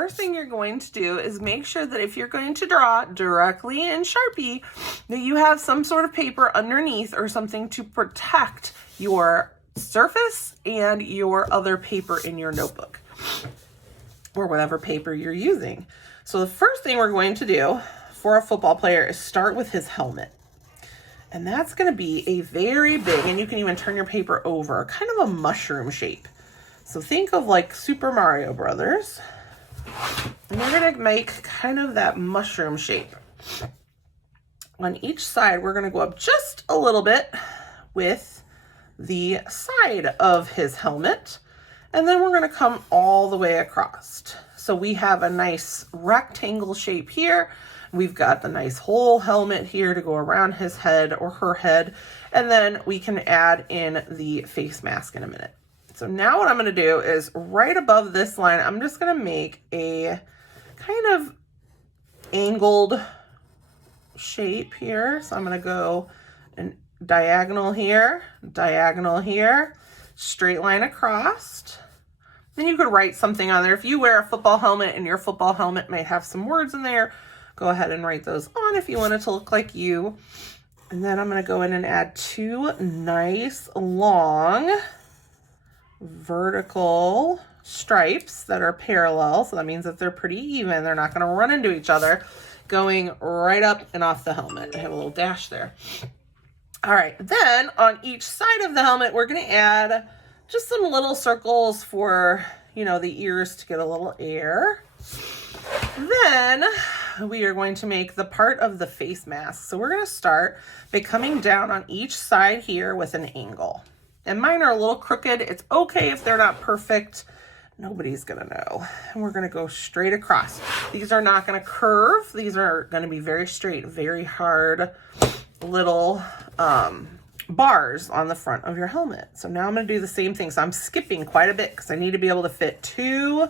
first thing you're going to do is make sure that if you're going to draw directly in Sharpie, that you have some sort of paper underneath or something to protect your surface and your other paper in your notebook or whatever paper you're using. So the first thing we're going to do for a football player is start with his helmet. And that's going to be a very big, and you can even turn your paper over, kind of a mushroom shape. So think of like Super Mario Brothers. And we're going to make kind of that mushroom shape. On each side, we're going to go up just a little bit with the side of his helmet. And then we're going to come all the way across. So we have a nice rectangle shape here. We've got the nice whole helmet here to go around his head or her head. And then we can add in the face mask in a minute. So now what I'm going to do is right above this line, I'm just going to make a kind of angled shape here. So I'm going to go and diagonal here, straight line across. Then you could write something on there. If you wear a football helmet and your football helmet might have some words in there, go ahead and write those on if you want it to look like you. And then I'm going to go in and add two nice long vertical stripes that are parallel. So that means that they're pretty even. They're not going to run into each other, going right up and off the helmet. I have a little dash there. All right, then on each side of the helmet, we're going to add just some little circles for, you know, the ears to get a little air. Then we are going to make the part of the face mask. So we're going to start by coming down on each side here with an angle. And mine are a little crooked. It's okay if they're not perfect. Nobody's going to know. And we're going to go straight across. These are not going to curve. These are going to be very straight, very hard little bars on the front of your helmet. So now I'm going to do the same thing. So I'm skipping quite a bit because I need to be able to fit two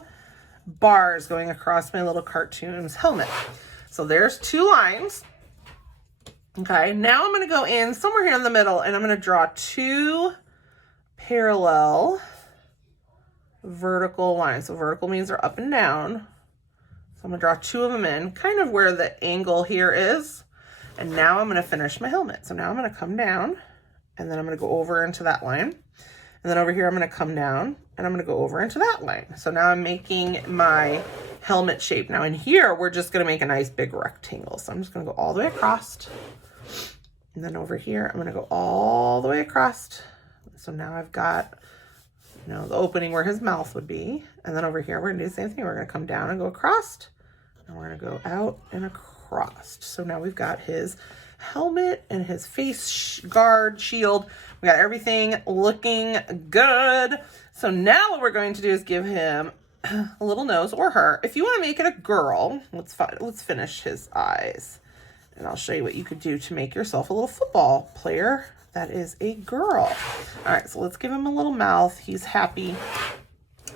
bars going across my little cartoon's helmet. So there's two lines. Okay, now I'm going to go in somewhere here in the middle and I'm going to draw two parallel vertical lines. So vertical means they're up and down. So I'm going to draw two of them in, kind of where the angle here is. And now I'm going to finish my helmet. So now I'm going to come down and then I'm going to go over into that line. And then over here, I'm going to come down and I'm going to go over into that line. So now I'm making my helmet shape. Now in here, we're just going to make a nice big rectangle. So I'm just going to go all the way across. And then over here, I'm going to go all the way across. So now I've got, you know, the opening where his mouth would be. And then over here, we're going to do the same thing. We're going to come down and go across. And we're going to go out and across. So now we've got his helmet and his face guard shield. We got everything looking good. So now what we're going to do is give him a little nose, or her. If you want to make it a girl, let's finish his eyes. And I'll show you what you could do to make yourself a little football player that is a girl. All right, so let's give him a little mouth. He's happy.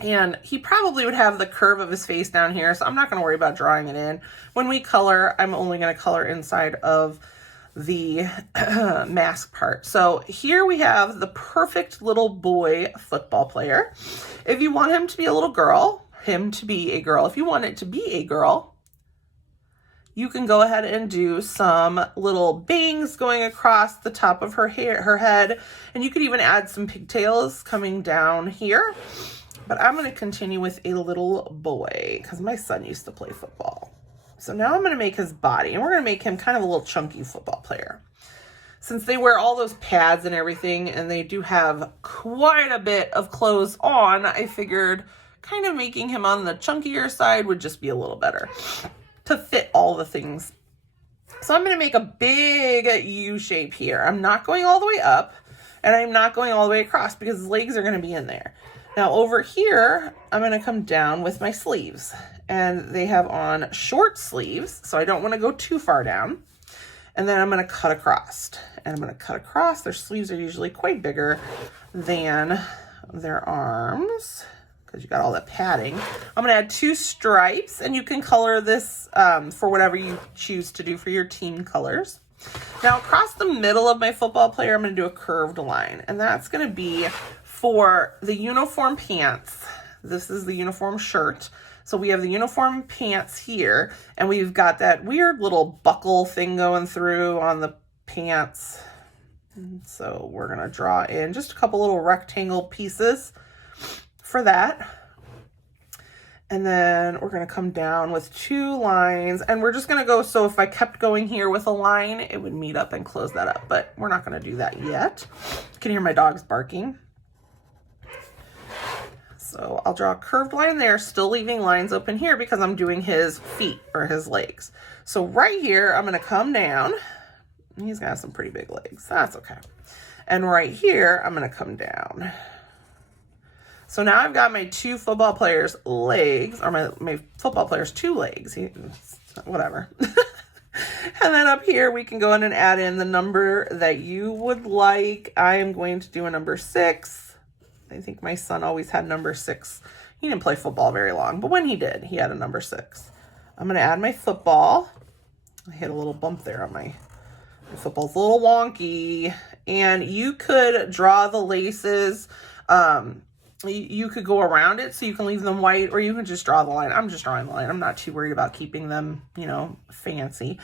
And he probably would have the curve of his face down here, so I'm not going to worry about drawing it in. When we color, I'm only going to color inside of the mask part. So here we have the perfect little boy football player. If you want him to be a little girl, him to be a girl, if you want it to be a girl, you can go ahead and do some little bangs going across the top of her hair, her head, and you could even add some pigtails coming down here. But I'm going to continue with a little boy because my son used to play football. So now I'm going to make his body, and we're going to make him kind of a little chunky football player. Since they wear all those pads and everything, and they do have quite a bit of clothes on, I figured kind of making him on the chunkier side would just be a little better to fit all the things. So I'm going to make a big U shape here. I'm not going all the way up, and I'm not going all the way across because his legs are going to be in there. Now over here, I'm going to come down with my sleeves, and they have on short sleeves, so I don't want to go too far down. And then I'm going to cut across, and I'm going to cut across. Their sleeves are usually quite bigger than their arms because you got all that padding. I'm going to add two stripes, and you can color this for whatever you choose to do for your team colors. Now across the middle of my football player, I'm going to do a curved line, and that's going to be for the uniform pants. This is the uniform shirt. So we have the uniform pants here, and we've got that weird little buckle thing going through on the pants. And so we're gonna draw in just a couple little rectangle pieces for that. And then we're gonna come down with 2 lines, and we're just gonna go, so if I kept going here with a line, it would meet up and close that up, but we're not gonna do that yet. You can hear my dogs barking. So I'll draw a curved line there, still leaving lines open here because I'm doing his feet or his legs. So right here, I'm gonna come down. He's gonna have some pretty big legs, that's okay. And right here, I'm gonna come down. So now I've got my 2 football players' legs, or my football player's 2 legs, whatever. And then up here, we can go in and add in the number that you would like. I am going to do a number 6. I think my son always had number 6. He didn't play football very long, but when he did, he had a number 6. I'm gonna add my football. I hit a little bump there on my football's a little wonky. And you could draw the laces. You could go around it so you can leave them white, or you can just draw the line. I'm just drawing the line. I'm not too worried about keeping them, you know, fancy.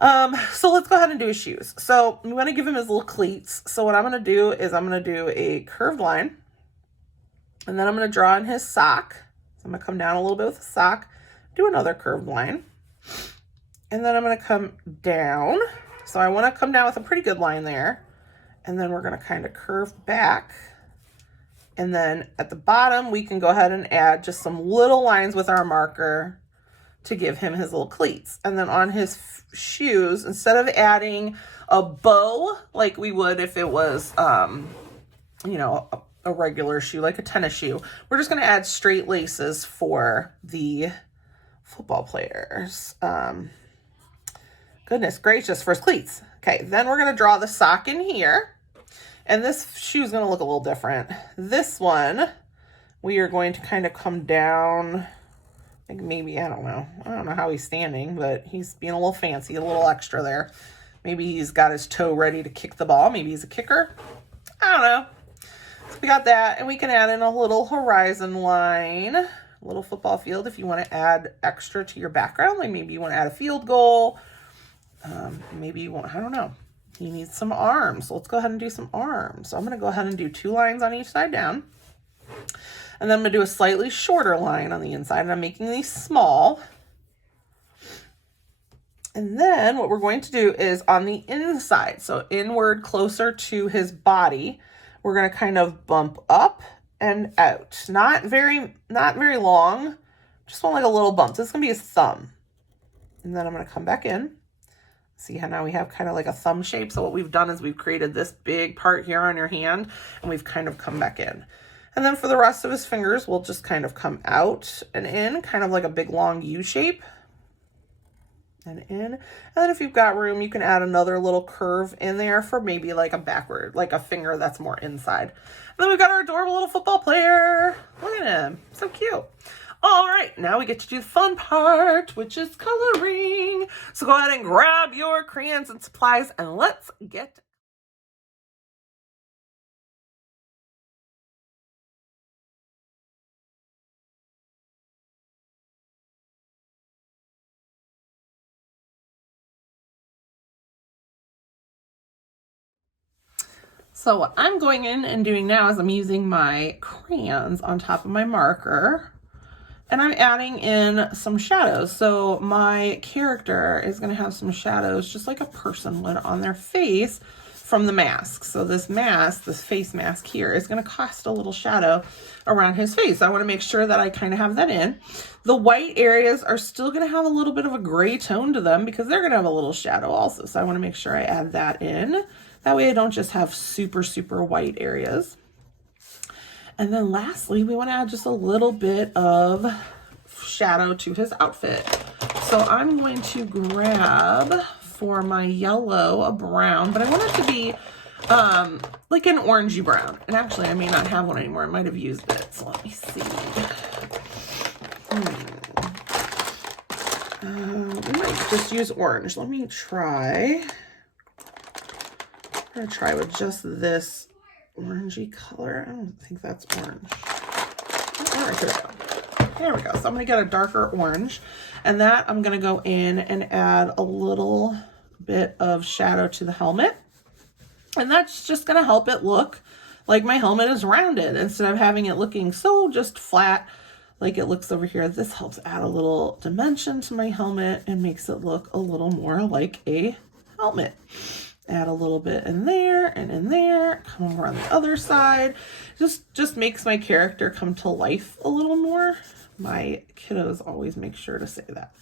So let's go ahead and do his shoes. So we want to give him his little cleats. So what I'm going to do is I'm going to do a curved line, and then I'm going to draw in his sock. So I'm going to come down a little bit with the sock, do another curved line, and then I'm going to come down. So I want to come down with a pretty good line there, and then we're going to kind of curve back. And then at the bottom, we can go ahead and add just some little lines with our marker to give him his little cleats. And then on his shoes, instead of adding a bow like we would if it was, you know, a regular shoe, like a tennis shoe, we're just going to add straight laces for the football players. Goodness gracious, for his cleats. Okay, then we're going to draw the sock in here. And this shoe is going to look a little different. This one, we are going to kind of come down, like maybe, I don't know how he's standing, but he's being a little fancy, a little extra there. Maybe he's got his toe ready to kick the ball. Maybe he's a kicker. I don't know. So we got that, and we can add in a little horizon line, a little football field if you want to add extra to your background. Like maybe you want to add a field goal. Maybe you want, I don't know. He needs some arms. So let's go ahead and do some arms. So I'm going to go ahead and do 2 lines on each side down. And then I'm going to do a slightly shorter line on the inside. And I'm making these small. And then what we're going to do is on the inside, so inward closer to his body, we're going to kind of bump up and out. Not very long. Just want like a little bump. So this is going to be his thumb. And then I'm going to come back in. See how now we have kind of like a thumb shape. So what we've done is we've created this big part here on your hand, and we've kind of come back in. And then for the rest of his fingers, we'll just kind of come out and in, kind of like a big long U shape. And in. And then if you've got room, you can add another little curve in there for maybe like a backward, like a finger that's more inside. And then we've got our adorable little football player. Look at him. So cute. All right, now we get to do the fun part, which is coloring. So go ahead and grab your crayons and supplies, and let's get. So what I'm going in and doing now is I'm using my crayons on top of my marker. And I'm adding in some shadows. So my character is going to have some shadows just like a person would on their face from the mask. So this mask, this face mask here, is going to cast a little shadow around his face. I want to make sure that I kind of have that in. The white areas are still going to have a little bit of a gray tone to them because they're going to have a little shadow also. So I want to make sure I add that in. That way I don't just have super, super white areas. And then lastly, we want to add just a little bit of shadow to his outfit. So I'm going to grab for my yellow a brown, but I want it to be like an orangey brown. And actually, I may not have one anymore. I might have used it. So let me see. We might just use orange. Let me try. I'm going to try with just this orangey color. I don't think that's orange. All right, here we go. There we go. So I'm going to get a darker orange, and that I'm going to go in and add a little bit of shadow to the helmet. And that's just going to help it look like my helmet is rounded instead of having it looking so just flat like it looks over here. This helps add a little dimension to my helmet and makes it look a little more like a helmet. Add a little bit in there and in there, come over on the other side. Just makes my character come to life a little more. My kiddos always make sure to say that.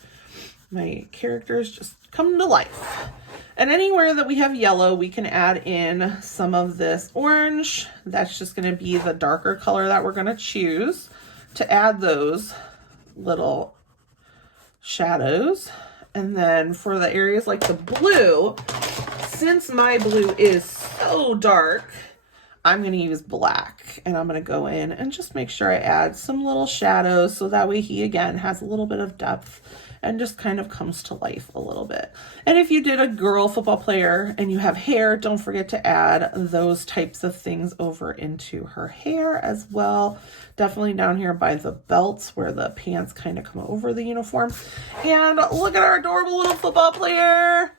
My characters just come to life. And anywhere that we have yellow, we can add in some of this orange. That's just going to be the darker color that we're going to choose to add those little shadows. And then for the areas like the blue, since my blue is so dark, I'm going to use black, and I'm going to go in and just make sure I add some little shadows so that way he again has a little bit of depth and just kind of comes to life a little bit. And if you did a girl football player and you have hair, don't forget to add those types of things over into her hair as well. Definitely down here by the belts where the pants kind of come over the uniform. And look at our adorable little football player.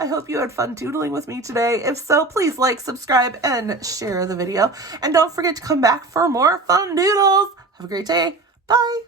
I hope you had fun doodling with me today. If so, please like, subscribe, and share the video. And don't forget to come back for more fun doodles. Have a great day. Bye.